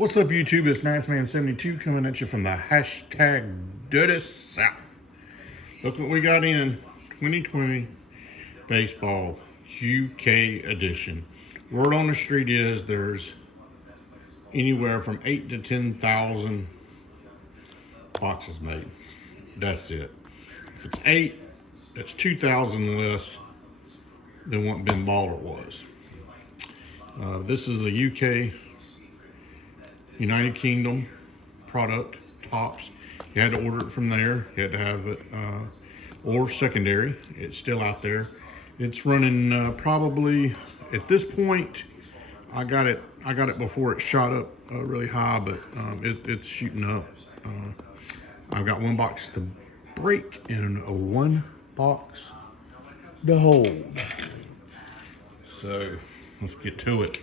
What's up, YouTube? It's Natsman72 coming at you from the hashtag Dirty South. Look what we got in 2020 baseball UK edition. Word on the street is there's anywhere from 8 to 10,000 boxes made. That's it. If it's 8, that's 2,000 less than what Ben Baller was. This is a UK United Kingdom product, Tops. You had to order it from there. You had to have it, or secondary. It's still out there. It's running probably at this point. I got it before it shot up really high, but it's shooting up. I've got one box to break and a one box to hold. So let's get to it.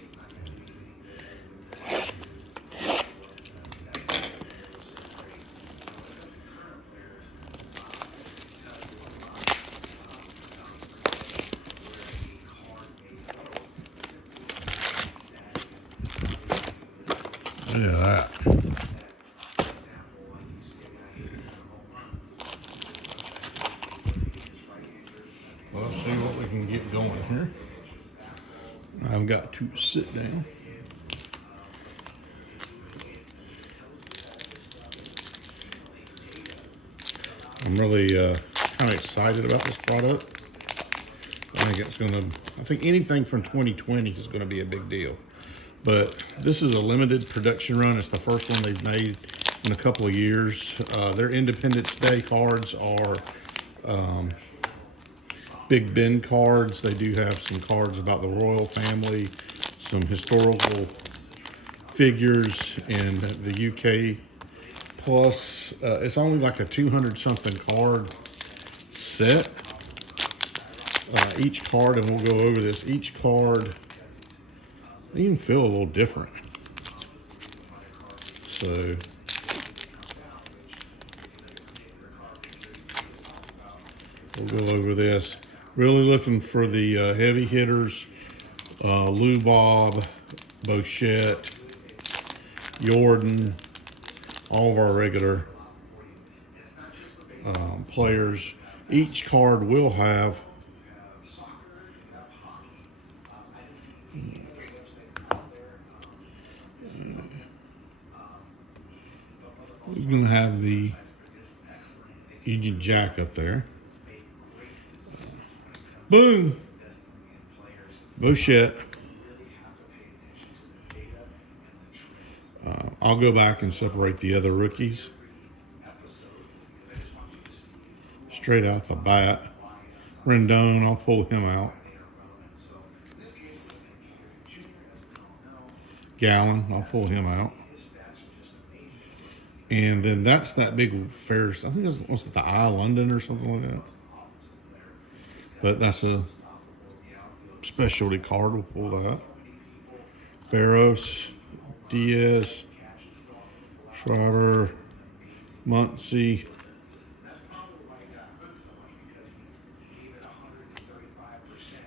Look at that. Well, let's see what we can get going here. I've got to sit down. I'm really kind of excited about this product. I think anything from 2020 is going to be a big deal. But this is a limited production run. It's the first one they've made in a couple of years. Their Independence Day cards are Big Ben cards. They do have some cards about the royal family, some historical figures in the UK. Plus, it's only like a 200-something card set. Each card, and we'll go over this, each card, they even feel a little different. So, we'll go over this. Really looking for the heavy hitters, Lou Bob, Bochette, Jordan, all of our regular players. Each card will have we're going to have the Union Jack up there. Boom! Bochette. I'll go back and separate the other rookies. Straight out the bat. Rendon, I'll pull him out. Gallon, I'll pull him out. And then that's that big Ferris. I think that's what's it, the Eye of London or something like that. But that's a specialty card. We'll pull that. Barros, Diaz, Schreiber, Muncy,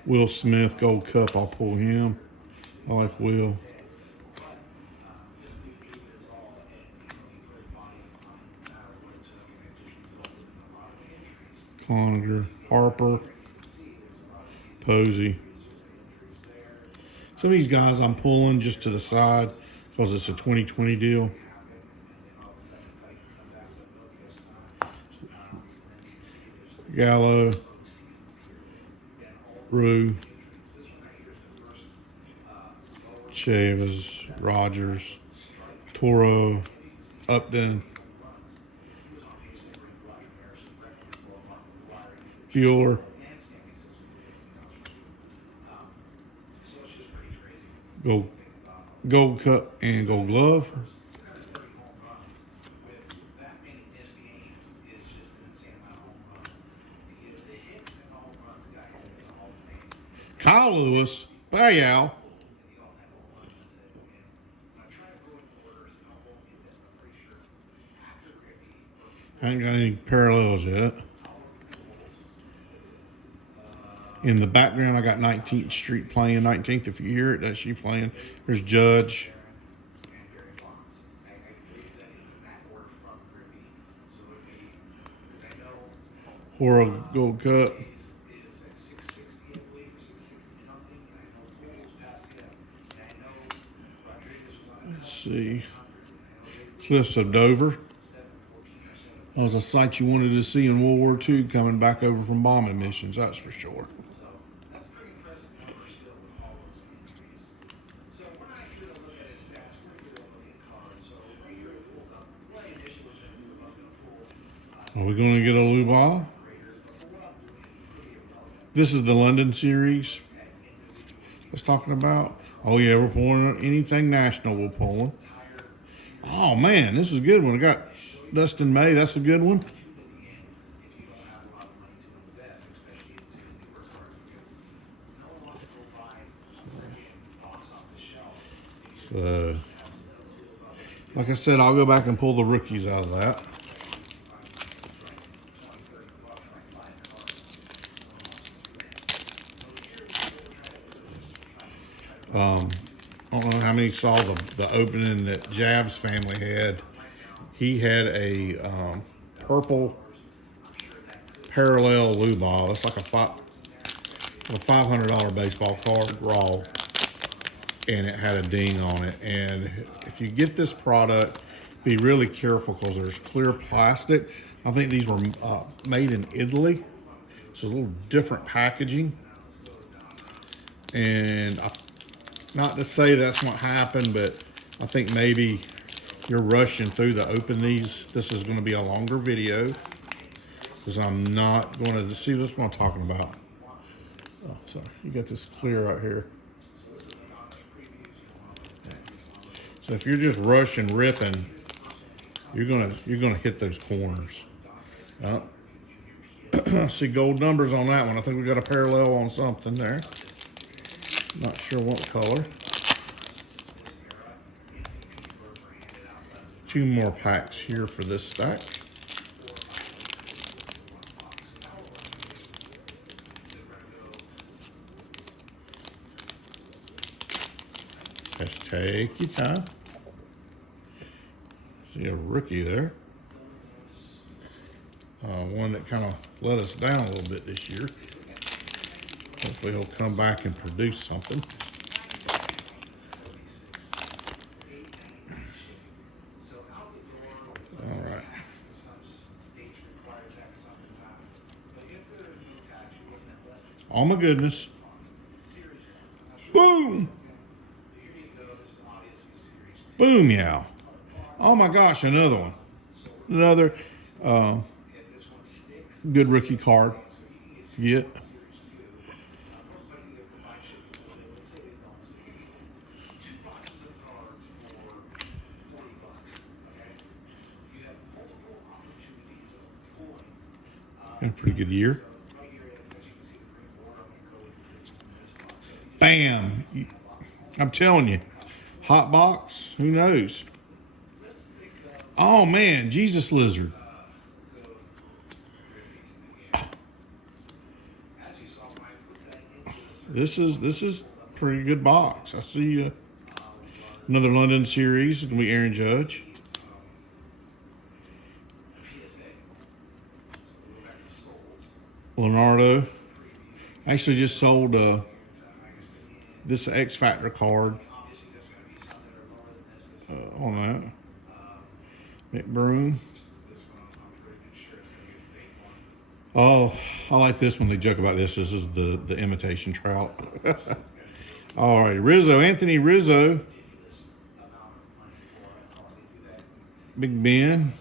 Will Smith, Gold Cup. I'll pull him. I like Will. Conger, Harper, Posey. Some of these guys I'm pulling just to the side because it's a 2020 deal. Gallo, Rue, Chavis, Rogers, Toro, Upton, Bueller, Gold Cup and Gold Glove. Kyle Lewis, Bayal. I ain't got any parallels yet. In the background, I got 19th Street playing. 19th, if you hear it, that's you playing. There's Judge. Or a Gold Cup. Let's see. Cliffs of Dover. That was a sight you wanted to see in World War II coming back over from bombing missions, that's for sure. Are we going to get a Lubal? This is the London series I was talking about. Oh yeah, we're pulling anything national, we're pulling. Oh man, this is a good one. I got Dustin May, that's a good one. So, like I said, I'll go back and pull the rookies out of that. I don't know how many saw the opening that Jab's family had. He had a purple parallel Lubal. It's like a $500 baseball card, raw. And it had a ding on it. And if you get this product, be really careful because there's clear plastic. I think these were made in Italy. So a little different packaging. And not to say that's what happened, but I think maybe you're rushing through to open these. This is going to be a longer video because I'm not going to see this one I'm talking about. Oh, sorry. You got this clear right here. So if you're just rushing, ripping, you're gonna hit those corners. I see gold numbers on that one. I think we got a parallel on something there. Not sure what color. 2 more packs here for this stack. Just take your time. See a rookie there. One that kind of let us down a little bit this year. Hopefully he'll come back and produce something. All right. Oh my goodness. Boom. Boom, yeah. Oh my gosh, another one. Another good rookie card. Get. Been a pretty good year. Bam. I'm telling you. Hot box, who knows? Oh man, Jesus Lizard. This is pretty good box. I see another London series. It's gonna be Aaron Judge. Leonardo. Actually just sold this X Factor card on that. McBroom. Oh, I like this one. They joke about this. This is the imitation trout. All right, Rizzo, Anthony Rizzo. Big Ben.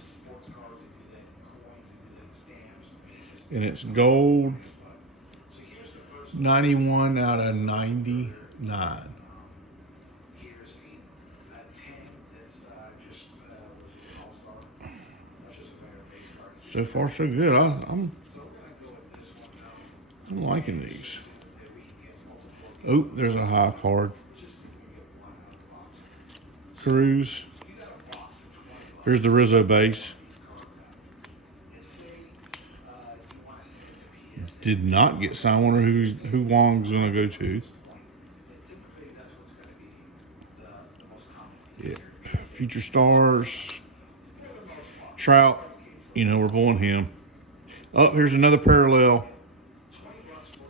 And it's gold. 91 out of 99. So far, so good. I'm liking these. Oh, there's a high card. Cruz. Here's the Rizzo base. Did not get signed. Wonder who Wong's gonna go to. Yeah. Future Stars. Trout. You know, we're pulling him. Oh, here's another parallel.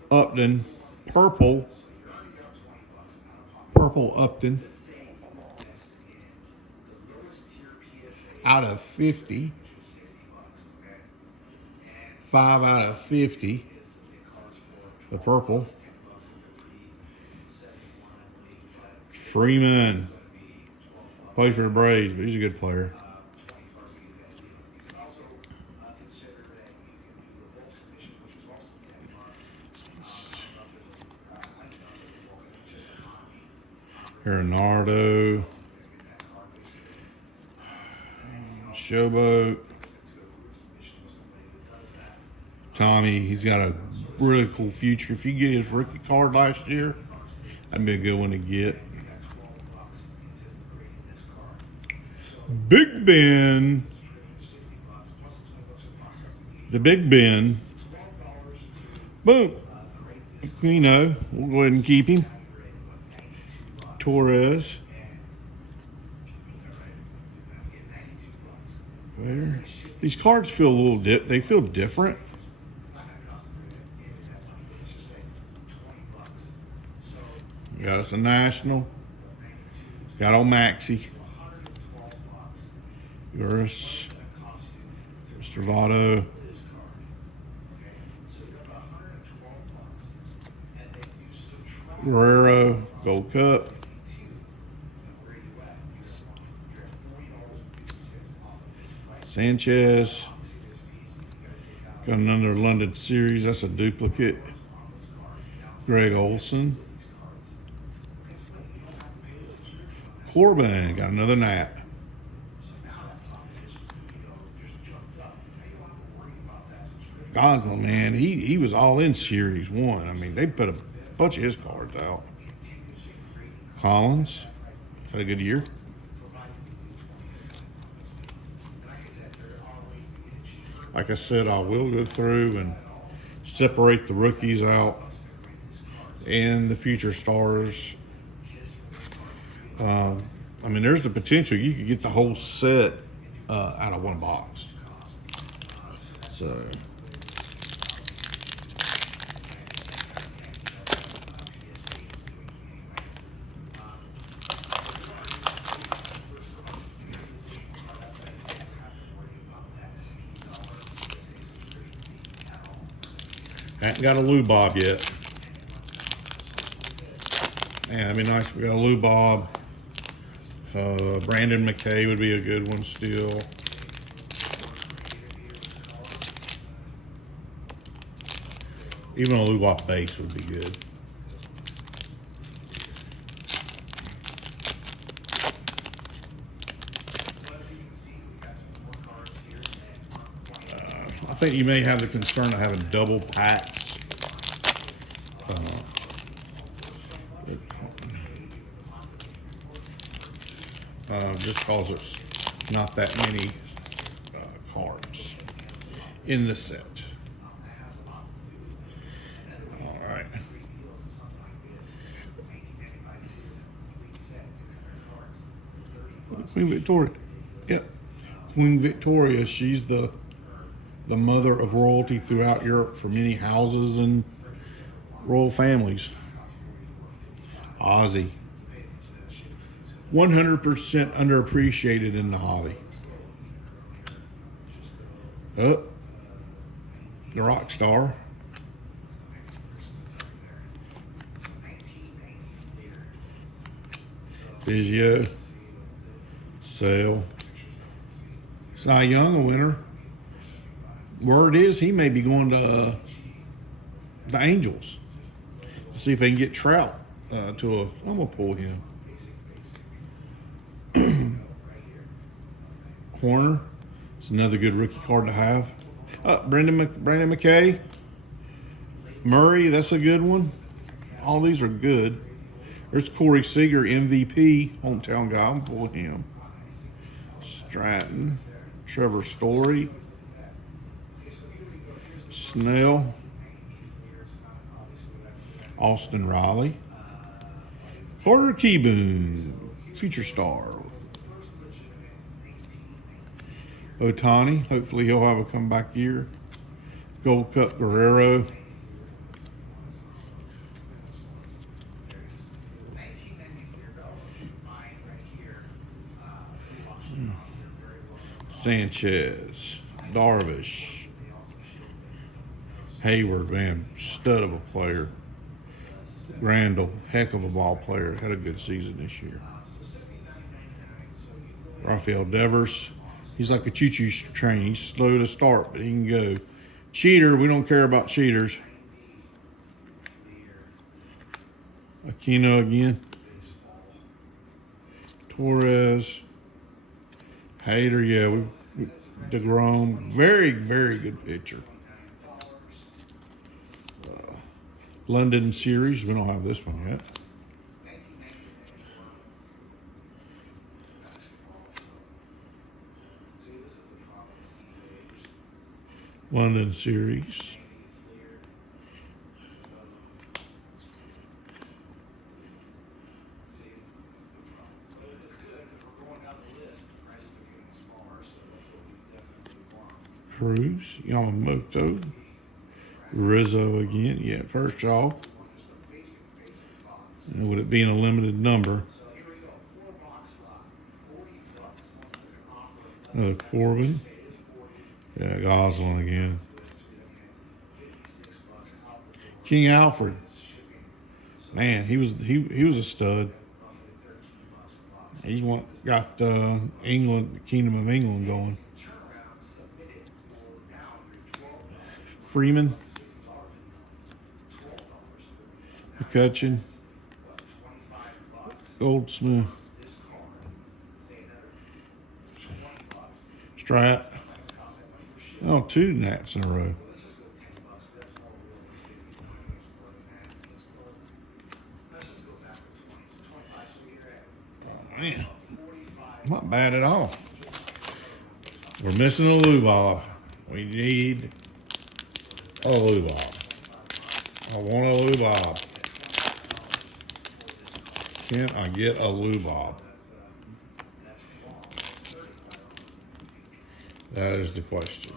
Upton, purple Upton, out of 50. 5 out of 50. The purple. Freeman plays for the Braves, but he's a good player. Leonardo, Showboat, Tommy. He's got a really cool future. If you get his rookie card last year, that'd be a good one to get. Big Ben. The Big Ben. Boom. You know, we'll go ahead and keep him. Torres. There. These cards feel a little they feel different. Got us a National. Got old Maxie. Yours. Mr. Votto. Guerrero. Gold Cup. Sanchez. Got another London series. That's a duplicate. Greg Olson. Corbin. Got another Nat. Gosling, man, he was all in Series 1. I mean, they put a bunch of his cards out. Collins. Had a good year. Like I said, I will go through and separate the rookies out and the future stars. I mean, there's the potential you could get the whole set out of one box. So, haven't got a Lou Bob yet. Man, it'd be nice if we got a Lou Bob. Brandon McKay would be a good one still. Even a Lou Bob base would be good. I think you may have the concern of having double packs. Just because there's not that many cards in the set. All right. Queen Victoria. Yep. Queen Victoria, she's the mother of royalty throughout Europe for many houses and royal families. Ozzy. 100% underappreciated in the hobby. Oh, the rock star. Physio. Sale. Cy Young, a winner. Word is he may be going to the Angels to see if they can get Trout I'm going to pull him. Horner. It's another good rookie card to have. Brandon McKay. Murray, that's a good one. All these are good. There's Corey Seager, MVP, hometown guy. I'm pulling him. Stratton. Trevor Story. Snell. Austin Riley. Carter Keyboom, future star. Otani, hopefully he'll have a comeback year. Gold Cup Guerrero. Sanchez, Darvish, Hayward, man, stud of a player. Randall, heck of a ball player, had a good season this year. Rafael Devers, he's like a choo-choo train. He's slow to start, but he can go. Cheater, we don't care about cheaters. Aquino again. Torres. Hader, yeah, DeGrom, very, very good pitcher. London series, we don't have this one yet. London series. Cruz, Yamamoto, Rizzo again. Yeah, first draw. And would it be in a limited number? Another Corbin. Yeah, Goslin again. King Alfred. Man, he was a stud. He's got England, Kingdom of England going. Freeman, McCutcheon, Goldsmith, Strat. Oh, 2 Nats in a row. Oh, man, not bad at all. We're missing a Lubob. We need a Lubob. I want a Lubob. Can I get a Lubob? That is the question.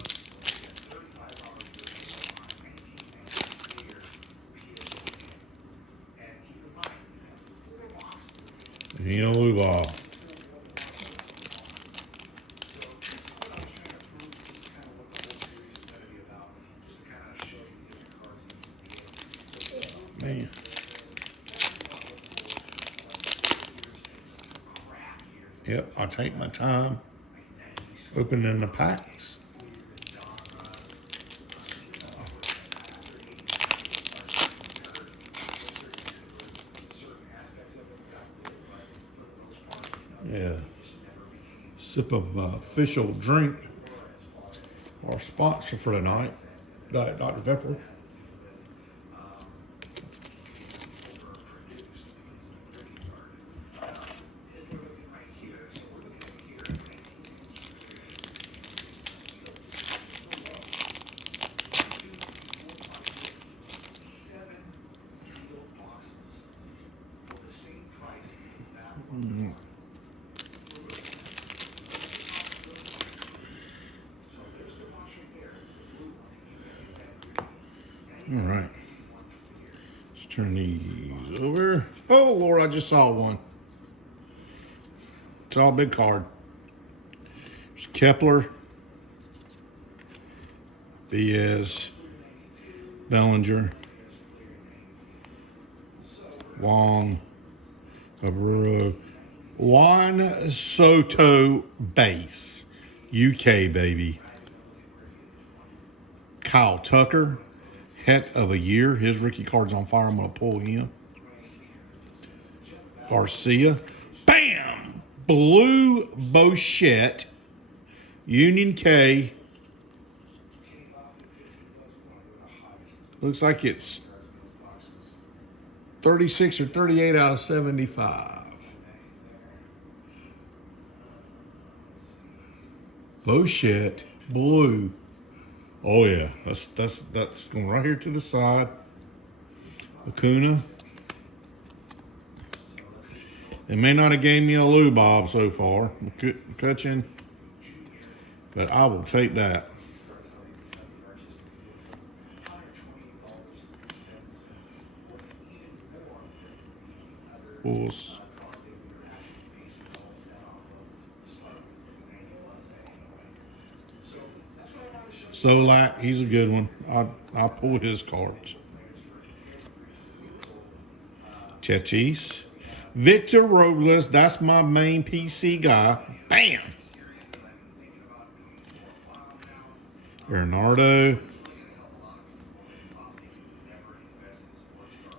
I need a Lubob. Man. Yep, I take my time opening the packs. Yeah. Sip of official drink. Our sponsor for tonight, Diet Dr. Pepper. All right. Let's turn these over. Oh, Lord, I just saw one. It's all big card. There's Kepler, Diaz, Bellinger, Wong, Abreu, Juan Soto base. UK, baby. Kyle Tucker. Heck of a year. His rookie card's on fire. I'm going to pull him. Garcia. Bam! Blue Bochette. Union K. Looks like it's 36 or 38 out of 75. Bochette. Blue. Oh yeah, that's going right here to the side. Acuna. They may not have gave me a Lubob so far, McCutcheon, but I will take that. Bulls. Solak, he's a good one. I'll pull his cards. Tatis. Victor Robles, that's my main PC guy. Bam! Bernardo.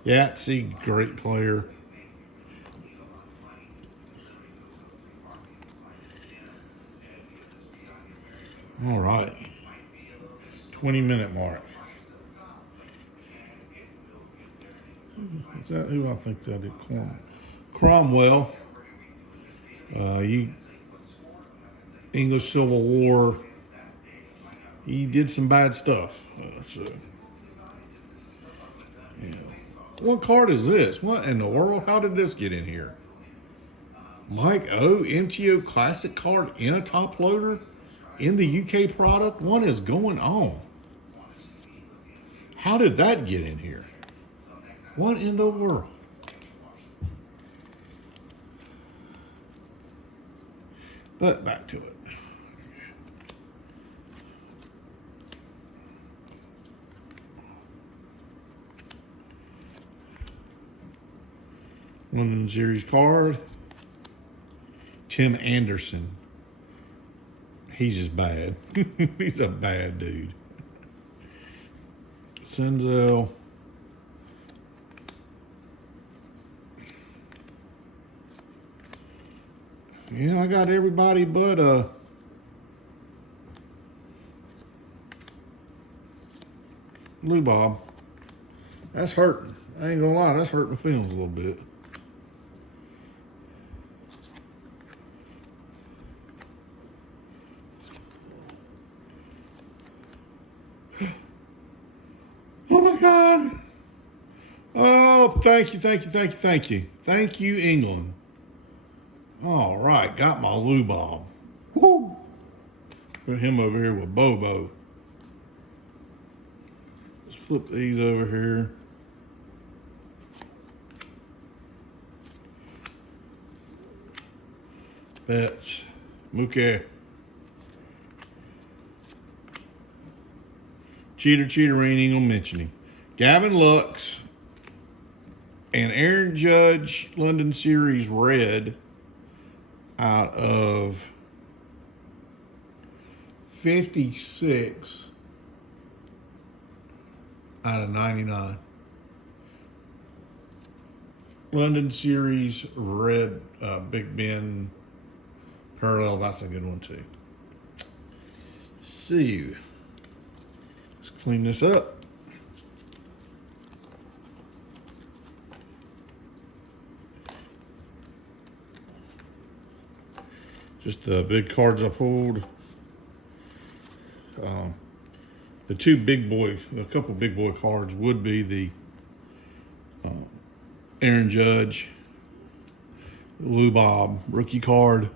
Yahtzee, great player. All right. 20-minute mark. Is that who I think that is? Cromwell. English Civil War. He did some bad stuff. Yeah. What card is this? What in the world? How did this get in here? Mike O, MTO Classic card in a top loader in the UK product? What is going on? How did that get in here? What in the world? But back to it. London Series card. Tim Anderson. He's just bad. He's a bad dude. Senzel. Yeah, I got everybody but Lou Bob. That's hurting. I ain't gonna lie, that's hurting the feelings a little bit. Oh my God. Oh, thank you, thank you, thank you, thank you. Thank you, England. All right, got my Lou Bob. Woo! Put him over here with Bobo. Let's flip these over here. Betts. Mookie. Cheater, ain't gonna mention him. Gavin Lux and Aaron Judge, London Series Red out of 56 out of 99. London Series Red, Big Ben parallel. That's a good one too. See you. Let's clean this up. Just the big cards I pulled. The two big boy, a couple big boy cards would be the Aaron Judge, Lou Bob rookie card,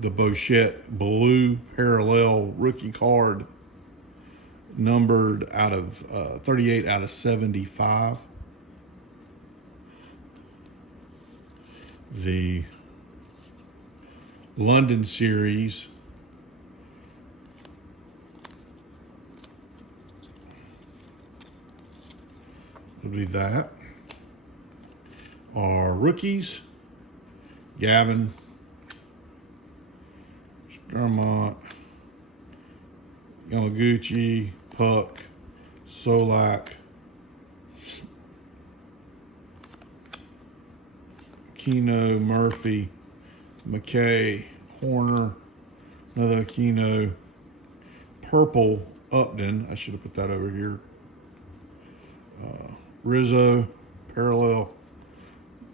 the Bochette blue parallel rookie card, numbered out of 38 out of 75. The London Series would be that. Our rookies, Gavin, Sturmont, Yamaguchi, Puck, Solak, Kino, Murphy, McKay, Horner, another Kino, purple Upton. I should have put that over here. Rizzo, parallel,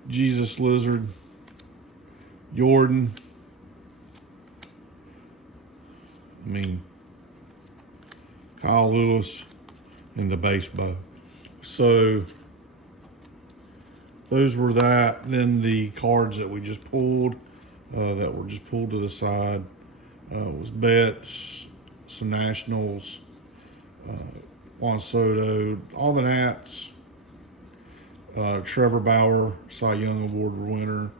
Jesus Lizard, Jordan. Kyle Lewis, and the base bow. So those were that. Then the cards that we just pulled, that were just pulled to the side, was Betts, some Nationals, Juan Soto, all the Nats, Trevor Bauer, Cy Young Award winner.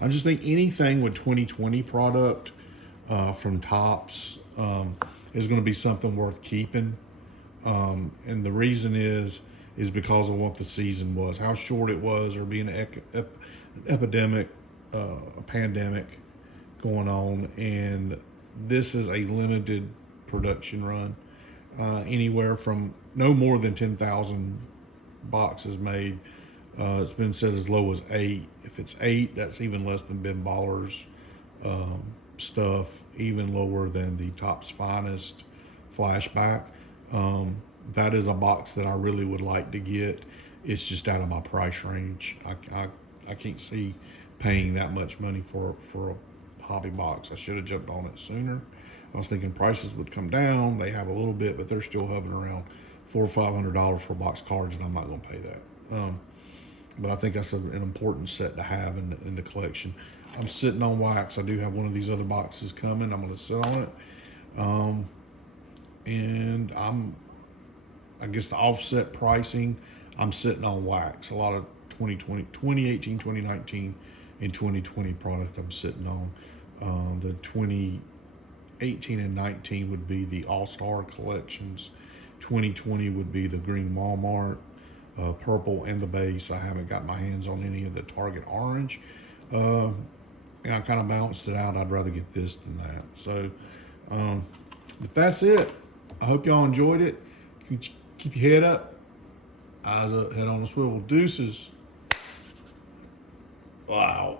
I just think anything with 2020 product from Topps is going to be something worth keeping. And the reason is because of what the season was, how short it was, or being an epidemic, a pandemic going on, and this is a limited production run, anywhere from no more than 10,000 boxes made. It's been said as low as 8. If it's 8, that's even less than Ben Baller's stuff, even lower than the Topps Finest Flashback. That is a box that I really would like to get. It's just out of my price range. I can't see paying that much money for a hobby box. I should have jumped on it sooner. I was thinking prices would come down. They have a little bit, but they're still hovering around $400 or $500 for box cards, and I'm not going to pay that. But I think that's an important set to have in the collection. I'm sitting on wax. I do have one of these other boxes coming. I'm going to sit on it. And I guess the offset pricing, I'm sitting on wax. A lot of 2018, 2019, and 2020 product I'm sitting on. The 2018 and 19 would be the All-Star collections. 2020 would be the green Walmart, purple, and the base. I haven't got my hands on any of the Target orange. And I kind of balanced it out. I'd rather get this than that. So, but that's it. I hope y'all enjoyed it. Keep your head up, eyes up, head on a swivel. Deuces. Wow.